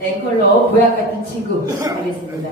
앵콜로 보약 같은 친구 알겠습니다.